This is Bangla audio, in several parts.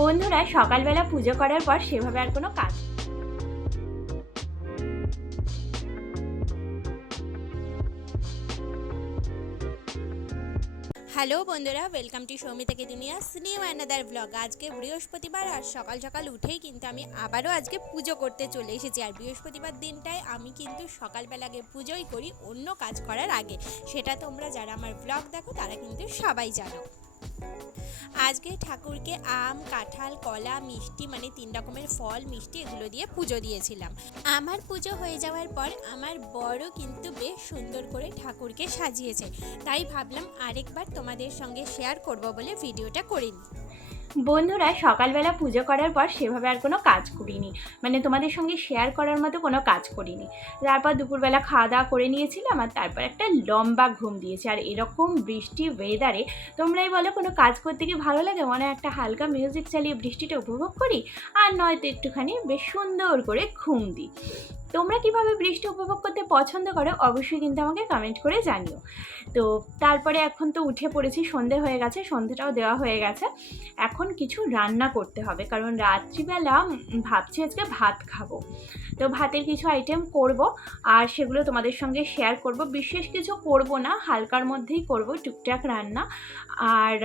বন্ধুরা সকালবেলা পুজো করার পর সেভাবে আর কোনো কাজ হ্যালো বন্ধুরা, ওয়েলকাম টু সৌমিতা কেদিনিয়াস নিউ অ্যানাদার ব্লগ। আজকে বৃহস্পতিবার আর সকাল সকাল উঠেই কিন্তু আমি আবারও আজকে পুজো করতে চলে এসেছি। আর বৃহস্পতিবার দিনটায় আমি কিন্তু সকালবেলা আগে পুজোই করি অন্য কাজ করার আগে। সেটা তোমরা যারা আমার ব্লগ দেখো তারা কিন্তু সবাই জানো। আজকে ঠাকুরকে আম, কাঁঠাল, কলা, মিষ্টি মানে 3 রকমের ফল, মিষ্টি এগুলো দিয়ে পুজো দিয়েছিলাম। আমার পুজো হয়ে যাওয়ার পর আমার বড় কিন্তু বেশ সুন্দর করে ঠাকুরকে সাজিয়েছে, তাই ভাবলাম আরেকবার তোমাদের সঙ্গে শেয়ার করব বলে ভিডিওটা করে নিই। বন্ধুরা সকালবেলা পুজো করার পর সেভাবে আর কোনো কাজ করিনি, মানে তোমাদের সঙ্গে শেয়ার করার মতো কোনো কাজ করিনি। তারপর দুপুরবেলা খাওয়া দাওয়া করে নিয়েছিলাম আর তারপর একটা লম্বা ঘুম দিয়েছি। আর এরকম বৃষ্টি ওয়েদারে তোমরাই বলো কোনো কাজ করতে কি ভালো লাগে? মনে একটা হালকা মিউজিক চালিয়ে বৃষ্টিটা উপভোগ করি, আর নয়তো একটুখানি বেশ সুন্দর করে ঘুম দিই। তোমরা কিভাবে বৃষ্টি উপভোগ করতে পছন্দ করো অবশ্যই কিন্তু আমাকে কমেন্ট করে জানিও। তো তারপরে এখন তো উঠে পড়েছি, সন্ধে হয়ে গেছে, সন্ধেটাও দেওয়া হয়ে গেছে। এখন কিছু রান্না করতে হবে, কারণ রাত্রিবেলা ভাবছি আজকে ভাত খাবো। তো ভাতের কিছু আইটেম করব আর সেগুলো তোমাদের সঙ্গে শেয়ার করব। বিশেষ কিছু করব না, হালকার মধ্যেই করব টুকটাক রান্না। আর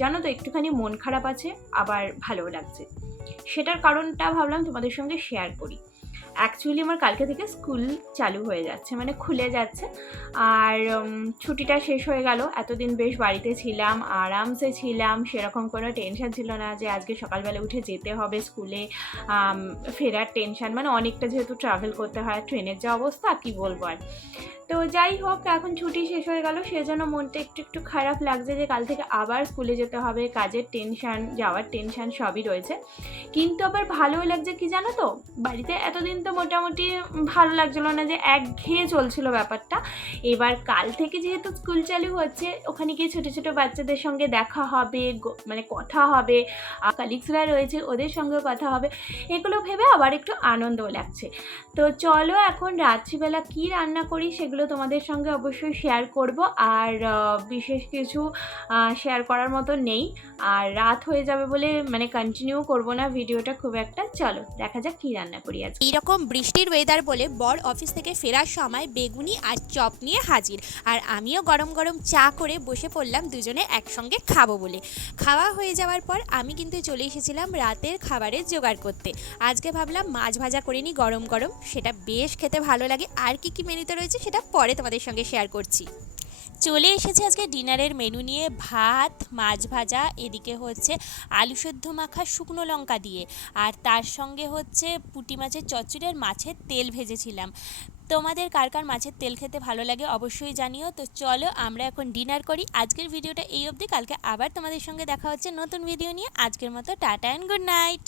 জানো তো একটুখানি মন খারাপ আছে, আবার ভালোও লাগছে। সেটার কারণটা ভাবলাম তোমাদের সঙ্গে শেয়ার করি। অ্যাকচুয়ালি আমার কালকে থেকে স্কুল চালু হয়ে যাচ্ছে, মানে খুলে যাচ্ছে। আর ছুটিটা শেষ হয়ে গেল, এতদিন বেশ বাড়িতে ছিলাম, আরামসে ছিলাম, সেরকম কোনো টেনশন ছিল না যে আজকে সকালবেলা উঠে যেতে হবে স্কুলে। ফেরার টেনশন, মানে অনেকটা যেহেতু ট্রাভেল করতে হয়, ট্রেনের যা অবস্থা কী বলবো আর। তো যাই হোক, এখন ছুটি শেষ হয়ে গেল, সেজন্য মনটা একটু একটু খারাপ লাগছে যে কাল থেকে আবার স্কুলে যেতে হবে, কাজের টেনশান, যাওয়ার টেনশান সবই রয়েছে। কিন্তু আবার ভালোও লাগছে, কি জানো তো, বাড়িতে এতদিন তো মোটামুটি ভালো লাগছিলো না, যে একঘেয়ে চলছিল ব্যাপারটা। এবার কাল থেকে যেহেতু স্কুল চালু হচ্ছে, ওখানে গিয়ে ছোটো ছোটো বাচ্চাদের সঙ্গে দেখা হবে, মানে কথা হবে, কালিগসরা রয়েছে ওদের সঙ্গেও কথা হবে, এগুলো ভেবে আবার একটু আনন্দও লাগছে। তো চলো এখন রাত্রিবেলা কী রান্না করি সেগুলো তোমাদের সঙ্গে অবশ্যই শেয়ার করব। আর বিশেষ কিছু শেয়ার করার মতো নেই, আর রাত হয়ে যাবে বলে মানে কন্টিনিউ করব না ভিডিওটা খুব একটা। চলো দেখা যাক কী রান্না করি আজকে। এইরকম বৃষ্টির ওয়েদার বলে বর অফিস থেকে ফেরার সময় বেগুনি আর চপ নিয়ে হাজির। আর আমিও গরম গরম চা করে বসে পড়লাম দুজনে একসঙ্গে খাবো বলে। খাওয়া হয়ে যাওয়ার পর আমি কিন্তু চলে এসেছিলাম রাতের খাবারের জোগাড় করতে। আজকে ভাবলাম মাছ ভাজা করে নিই গরম গরম, সেটা বেশ খেতে ভালো লাগে। আর কি কি মেনুতে রয়েছে সেটা পরে তোমাদের সঙ্গে শেয়ার করছি। চলে এসেছে আজকে ডিনারের মেনু নিয়ে, ভাত, মাছ ভাজা, এদিকে হচ্ছে আলু সেদ্ধ মাখা শুকনো লঙ্কা দিয়ে, আর তার সঙ্গে হচ্ছে পুঁটি মাছের চচ্চড়ি আর মাছের তেল ভেজেছিলাম। তোমাদের কার কার মাছের তেল খেতে ভালো লাগে অবশ্যই জানিও। তো চলো আমরা এখন ডিনার করি। আজকের ভিডিওটা এই অবধি, কালকে আবার তোমাদের সঙ্গে দেখা হচ্ছে নতুন ভিডিও নিয়ে। আজকের মতো টাটা অ্যান্ড গুড নাইট।